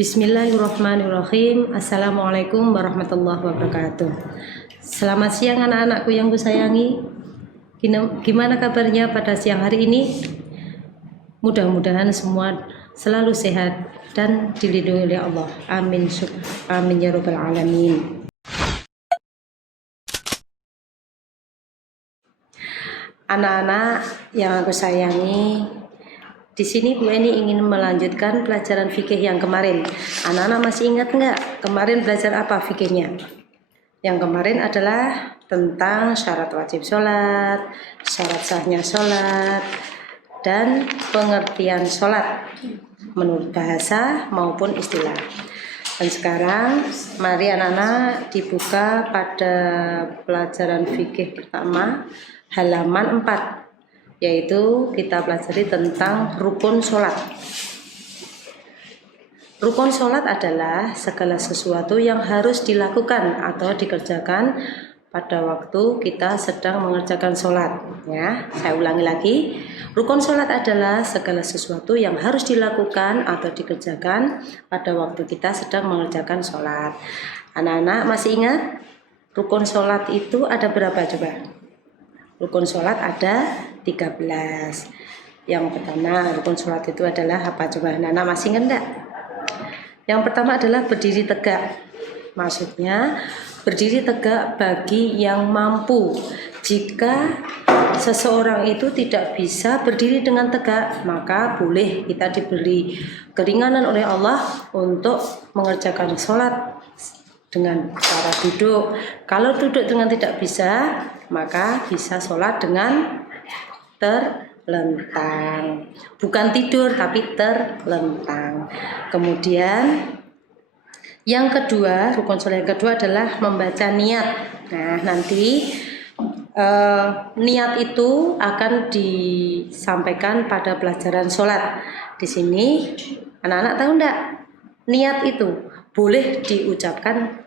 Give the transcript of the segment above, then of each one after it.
Bismillahirrahmanirrahim. Assalamualaikum warahmatullahi wabarakatuh. Selamat siang anak-anakku yang kusayangi. Gimana kabarnya pada siang hari ini? Mudah-mudahan semua selalu sehat dan dilindungi oleh Allah. Amin. Amin ya rabbal alamin. Anak-anak yang aku sayangi, di sini Bu Eni ingin melanjutkan pelajaran fikih yang kemarin. Anak-anak masih ingat nggak kemarin belajar apa fikihnya? Yang kemarin adalah tentang syarat wajib sholat, syarat sahnya sholat, dan pengertian sholat menurut bahasa maupun istilah. Dan sekarang mari anak-anak dibuka pada pelajaran fikih pertama halaman 4, yaitu kita pelajari tentang rukun sholat. Rukun sholat adalah segala sesuatu yang harus dilakukan atau dikerjakan pada waktu kita sedang mengerjakan sholat. Ya, saya ulangi lagi. Rukun sholat adalah segala sesuatu yang harus dilakukan atau dikerjakan pada waktu kita sedang mengerjakan sholat. Anak-anak masih ingat? Rukun sholat itu ada berapa coba? Rukun sholat ada 13. Yang pertama, rukun sholat itu adalah apa coba? Anak-anak masih ingat enggak? Yang pertama adalah berdiri tegak. Maksudnya berdiri tegak bagi yang mampu. Jika seseorang itu tidak bisa berdiri dengan tegak, maka boleh kita diberi keringanan oleh Allah untuk mengerjakan sholat dengan cara duduk. Kalau duduk dengan tidak bisa, maka bisa sholat dengan terlentang. Bukan tidur, tapi terlentang. Kemudian yang kedua, rukun sholat yang kedua adalah membaca niat. Nah, nanti niat itu akan disampaikan pada pelajaran sholat. Di sini anak-anak tahu enggak? Niat itu boleh diucapkan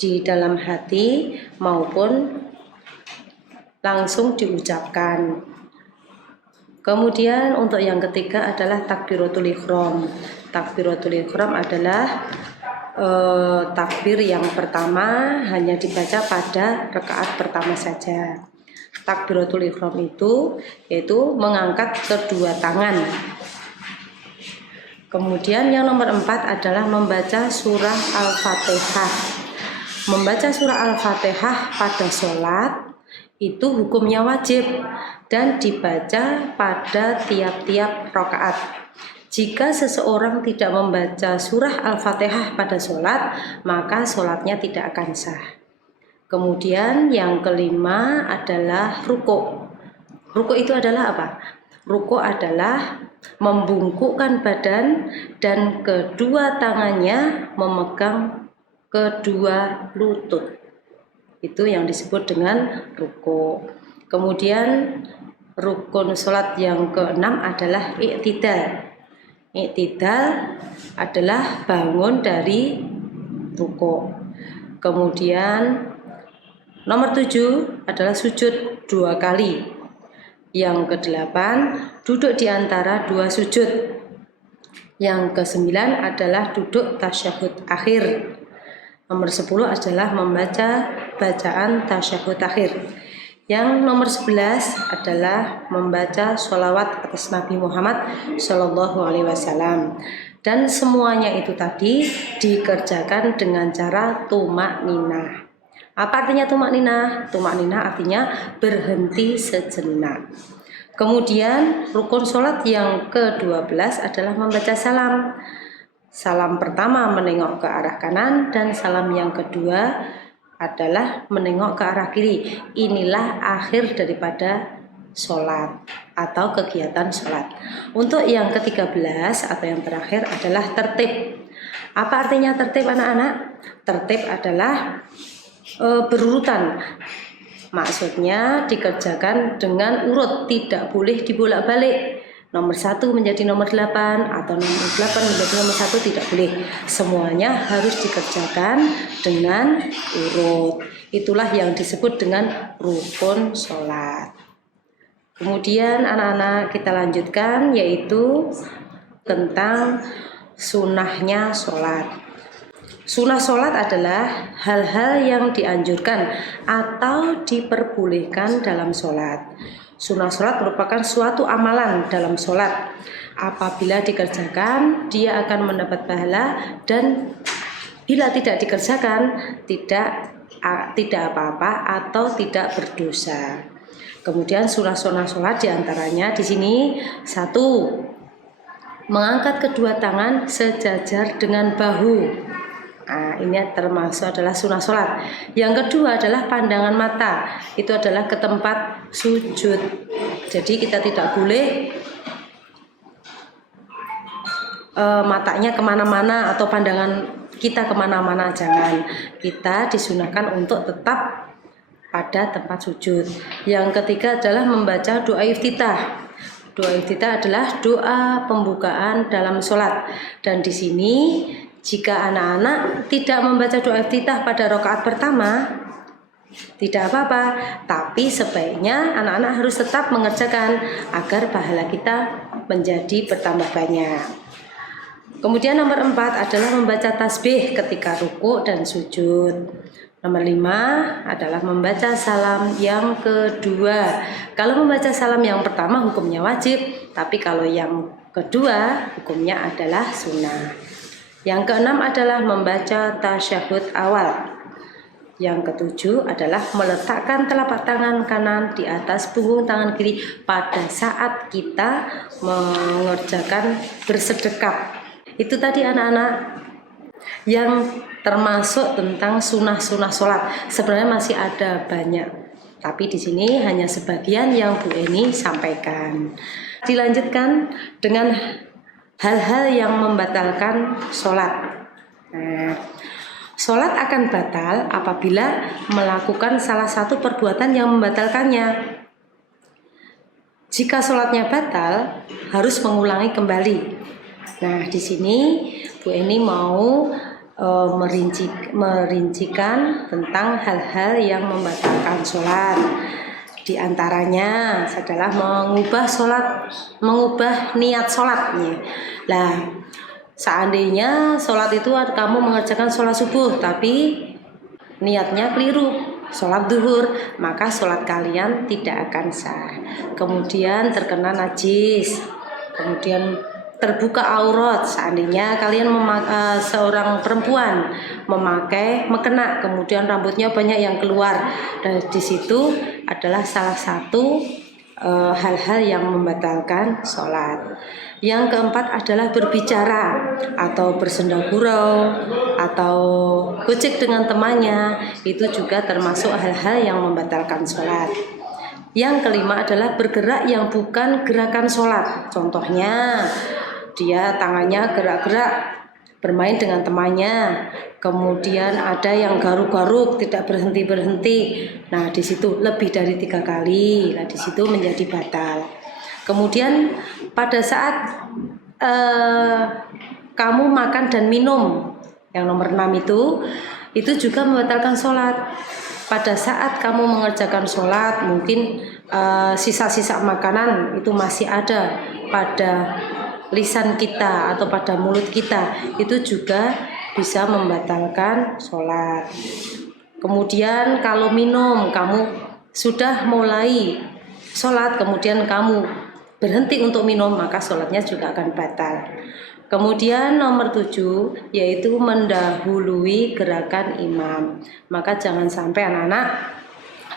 di dalam hati maupun langsung diucapkan. Kemudian untuk yang ketiga adalah takbiratul ihram. Takbiratul ihram adalah takbir yang pertama hanya dibaca pada rakaat pertama saja. Takbiratul ihram itu yaitu mengangkat kedua tangan. Kemudian yang nomor 4 adalah membaca surah Al-Fatihah. Membaca surah Al-Fatihah pada sholat itu hukumnya wajib dan dibaca pada tiap-tiap rakaat. Jika seseorang tidak membaca surah Al-Fatihah pada sholat, maka sholatnya tidak akan sah. Kemudian yang kelima adalah ruku'. Ruku' itu adalah apa? Ruku' adalah membungkukkan badan dan kedua tangannya memegang kedua lutut. Itu yang disebut dengan ruku'. Kemudian rukun sholat yang keenam adalah i'tidal. I'tidal adalah bangun dari ruku'. Kemudian nomor 7 adalah sujud 2 kali. Yang ke-8 duduk di antara 2 sujud. Yang ke-9 adalah duduk tasyahud akhir. Nomor 10 adalah membaca bacaan tasyahud akhir. Yang nomor 11 adalah membaca sholawat atas Nabi Muhammad Shallallahu Alaihi Wasallam. Dan semuanya itu tadi dikerjakan dengan cara tumak ninah. Apa artinya tumak ninah? Tumak ninah artinya berhenti sejenak. Kemudian rukun sholat yang ke-12 adalah membaca salam. Salam pertama menengok ke arah kanan dan salam yang kedua adalah menengok ke arah kiri. Inilah akhir daripada sholat atau kegiatan sholat. Untuk yang ke-13 atau yang terakhir adalah tertib. Apa artinya tertib anak-anak? Tertib adalah berurutan. Maksudnya dikerjakan dengan urut, tidak boleh dibolak-balik. Nomor 1 menjadi nomor 8 atau nomor 8 menjadi nomor 1 tidak boleh. Semuanya harus dikerjakan dengan urut. Itulah yang disebut dengan rukun sholat. Kemudian anak-anak kita lanjutkan yaitu tentang Sunnahnya sholat. Sunnah sholat adalah hal-hal yang dianjurkan atau diperbolehkan dalam sholat. Sunnah sholat merupakan suatu amalan dalam sholat. Apabila dikerjakan, dia akan mendapat pahala, dan bila tidak dikerjakan, tidak apa-apa atau tidak berdosa. Kemudian sunnah-sunnah sholat diantaranya di sini: 1. Mengangkat kedua tangan sejajar dengan bahu. Nah, ini termasuk adalah sunnah sholat. Yang kedua adalah pandangan mata. Itu adalah ke tempat sujud. Jadi kita tidak boleh matanya kemana-mana atau pandangan kita kemana-mana, jangan. Kita disunahkan untuk tetap pada tempat sujud. Yang ketiga adalah membaca doa iftitah. Doa iftitah adalah doa pembukaan dalam sholat. Dan di sini jika anak-anak tidak membaca doa iftitah pada rakaat pertama, tidak apa-apa, tapi sebaiknya anak-anak harus tetap mengerjakan agar pahala kita menjadi bertambah banyak. Kemudian nomor 4 adalah membaca tasbih ketika ruku dan sujud. Nomor 5 adalah membaca salam yang kedua. Kalau membaca salam yang pertama hukumnya wajib, tapi kalau yang kedua hukumnya adalah sunnah. Yang keenam adalah membaca tasyahud awal. Yang ketujuh adalah meletakkan telapak tangan kanan di atas punggung tangan kiri pada saat kita mengerjakan bersedekap. Itu tadi anak-anak yang termasuk tentang sunnah-sunnah sholat. Sebenarnya masih ada banyak, tapi di sini hanya sebagian yang Bu Eni sampaikan. Dilanjutkan dengan hal-hal yang membatalkan sholat. Nah, sholat akan batal apabila melakukan salah satu perbuatan yang membatalkannya. Jika sholatnya batal, harus mengulangi kembali. Nah, di sini Bu Eni mau merincikan tentang hal-hal yang membatalkan sholat. Di antaranya adalah mengubah niat sholatnya. Lah, seandainya sholat itu kamu mengerjakan sholat subuh tapi niatnya keliru, sholat duhur, maka sholat kalian tidak akan sah. Kemudian terkena najis, kemudian terbuka aurat. Seandainya kalian seorang perempuan memakai mekena, kemudian rambutnya banyak yang keluar, dan di situ adalah salah satu hal-hal yang membatalkan sholat. Yang keempat adalah berbicara atau bersenda gurau atau gojek dengan temannya, itu juga termasuk hal-hal yang membatalkan sholat. Yang kelima adalah bergerak yang bukan gerakan sholat. Contohnya dia tangannya gerak-gerak bermain dengan temannya, kemudian ada yang garuk-garuk tidak berhenti-berhenti. Nah, di situ lebih dari 3 kali, nah di situ menjadi batal. Kemudian pada saat kamu makan dan minum, yang nomor 6 itu juga membatalkan sholat. Pada saat kamu mengerjakan sholat, mungkin sisa-sisa makanan itu masih ada pada lisan kita atau pada mulut kita, itu juga bisa membatalkan sholat. Kemudian kalau minum, kamu sudah mulai sholat kemudian kamu berhenti untuk minum, maka sholatnya juga akan batal. Kemudian nomor 7 yaitu mendahului gerakan imam. Maka jangan sampai anak-anak,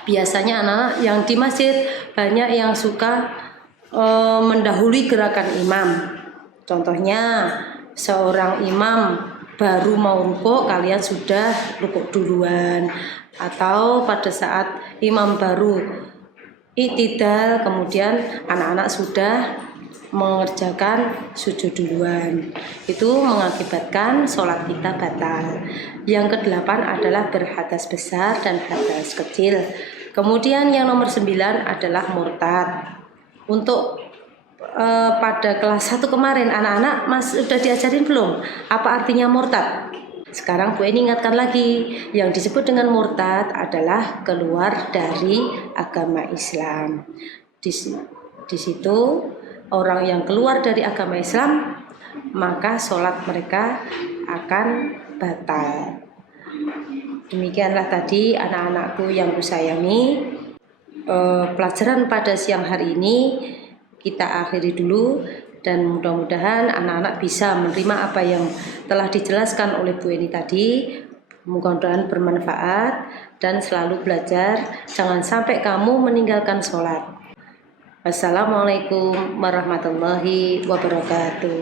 biasanya anak-anak yang di masjid banyak yang suka mendahului gerakan imam. Contohnya seorang imam baru mau rukuk, kalian sudah rukuk duluan, atau pada saat imam baru i'tidal kemudian anak-anak sudah mengerjakan sujud duluan. Itu mengakibatkan sholat kita batal. Yang ke-8 adalah berhadas besar dan hadas kecil. Kemudian yang nomor 9 adalah murtad. Untuk pada kelas 1 kemarin anak-anak sudah diajarin belum apa artinya murtad? Sekarang Bu Eni ingatkan lagi, yang disebut dengan murtad adalah keluar dari agama Islam. Di situ orang yang keluar dari agama Islam maka sholat mereka akan batal. Demikianlah tadi anak-anakku yang kusayangi, pelajaran pada siang hari ini kita akhiri dulu, dan mudah-mudahan anak-anak bisa menerima apa yang telah dijelaskan oleh Bu Eni tadi. Mudah-mudahan bermanfaat dan selalu belajar, jangan sampai kamu meninggalkan sholat. Wassalamualaikum warahmatullahi wabarakatuh.